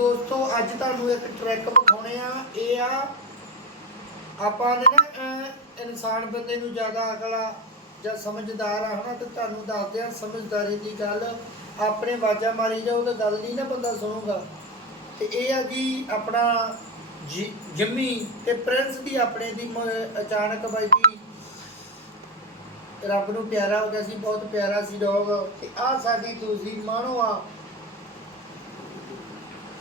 ਦੋਸਤੋ, ਅੱਜ ਤੁਹਾਨੂੰ ਇੱਕ ਟਰੈਕ ਵਿਖਾਉਣੇ ਆ। ਇਹ ਆ, ਆਪਾਂ ਨੇ ਨਾ ਇਨਸਾਨ ਬੰਦੇ ਨੂੰ ਜ਼ਿਆਦਾ ਅਕਲ ਆ ਜਾਂ ਸਮਝਦਾਰ ਆ, ਹਨਾ? ਤੇ ਤੁਹਾਨੂੰ ਦੱਸਦੇ ਆ, ਸਮਝਦਾਰੀ ਦੀ ਗੱਲ ਆਪਣੇ ਵਾਜਾ ਮਾਰੀ ਜਾਓ ਤਾਂ ਗੱਲ ਨਹੀਂ ਨਾ ਬੰਦਾ ਸੁਣੂਗਾ। ਤੇ ਇਹ ਆ ਜੀ ਆਪਣਾ ਜੀ- ਜੰਮੀ ਤੇ ਪ੍ਰਿੰਸ ਦੀ ਆਪਣੇ ਦੀ ਅਚਾਨਕ ਬਾਈ ਜੀ ਰੱਬ ਨੂੰ ਪਿਆਰਾ ਹੋ ਗਿਆ ਸੀ, ਬਹੁਤ ਪਿਆਰਾ ਸੀ ਡੌਗ ਤੇ ਆ ਸਾਡੀ ਦੂਸਰੀ ਮਾਨੋ ਆ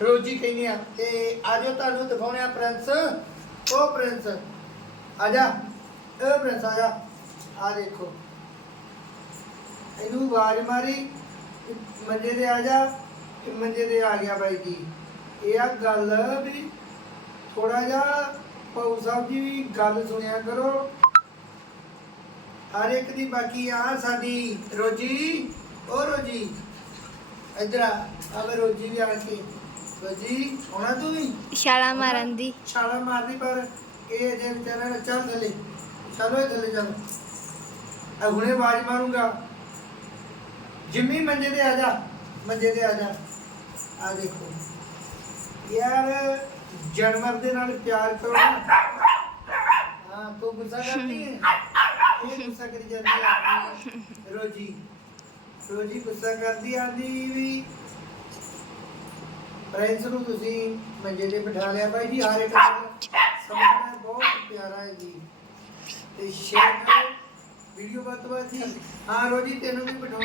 ਰੋਜੀ ਕਹਿੰਦੇ ਆ ਤੇ ਆਜੋ ਤੁਹਾਨੂੰ ਦਿਖਾਉਣੇ ਆ ਪ੍ਰਿੰਸ ਉਹ ਪ੍ਰਿੰਸ ਆਜਾ ਇਹ ਪ੍ਰਿੰਸ ਆਜਾ ਆ ਦੇਖੋ। ਇਹਨੂੰ ਆਵਾਜ਼ ਮਾਰੀ, ਮੰਜੇ ਤੇ ਆ ਜਾ। ਮੰਜੇ ਤੇ ਆ ਗਿਆ ਬਾਈ ਜੀ। ਇਹ ਆ ਗੱਲ ਵੀ ਥੋੜਾ ਜਿਹਾ ਪਾਉ ਸਾਹਿਬ ਜੀ ਵੀ ਗੱਲ ਸੁਣਿਆ ਕਰੋ। ਹਰ ਇੱਕ ਦੀ ਬਾਕੀ ਆ ਸਾਡੀ ਰੋਜੀ। ਉਹ ਰੋਜੀ। ਇਧਰ ਆ। ਅਬ ਰੋਜੀ ਵੀ ਆ ਕੇ। ਰੋਜੀ ਆਉਣਾ ਤੂੰ ਵੀ ਛਾਲਾ ਮਾਰਨ ਦੀ। ਛਾਲਾ ਮਾਰਦੀ ਪਰ ਇਹ ਜੇ ਵਿਚਾਰਾ ਚੱਲ ਥੱਲੇ। ਚਲੋ ਥੱਲੇ ਚਲੋ। ਆ ਹੁਣੇ ਆਵਾਜ਼ ਮਾਰੂੰਗਾ। ਜਿੰਮੀ ਮੰਜੇ ਤੇ ਆ ਜਾ ਮੰਜੇ ਤੇ ਆ ਜਾ। ਆ ਦੇਖੋ। ਯਾਰ ਜਾਨਵਰ ਦੇ ਨਾਲ ਪਿਆਰ ਕਰੋ। ਹਾਂ ਤੂੰ ਗੁੱਸਾ ਕਰਦੀ ਹੈ ਇਹ ਗੁੱਸਾ ਕਰੀ ਜਾਂਦੀ ਹੈ ਰੋਜੀ ਰੋਜੀ ਗੁੱਸਾ ਕਰਦੀ ਆਂਦੀ ਵੀ ਪ੍ਰਿੰਸ ਨੂੰ ਤੁਸੀਂ ਮੰਜੇ ਤੇ ਬਿਠਾ ਲਿਆ ਭਾਈ ਜੀ ਹਰ ਇੱਕ ਨੂੰ ਬਹੁਤ ਪਿਆਰਾ ਹੈ ਜੀ। ਤੇ ਸ਼ੇਅਰ ਕਰੋ ਵੀਡੀਓ ਵੱਧ ਤੋਂ ਵੱਧ ਜੀ। ਹਾਂ ਰੋਜੀ, ਤੈਨੂੰ ਵੀ ਬਿਠਾਉਣਾ।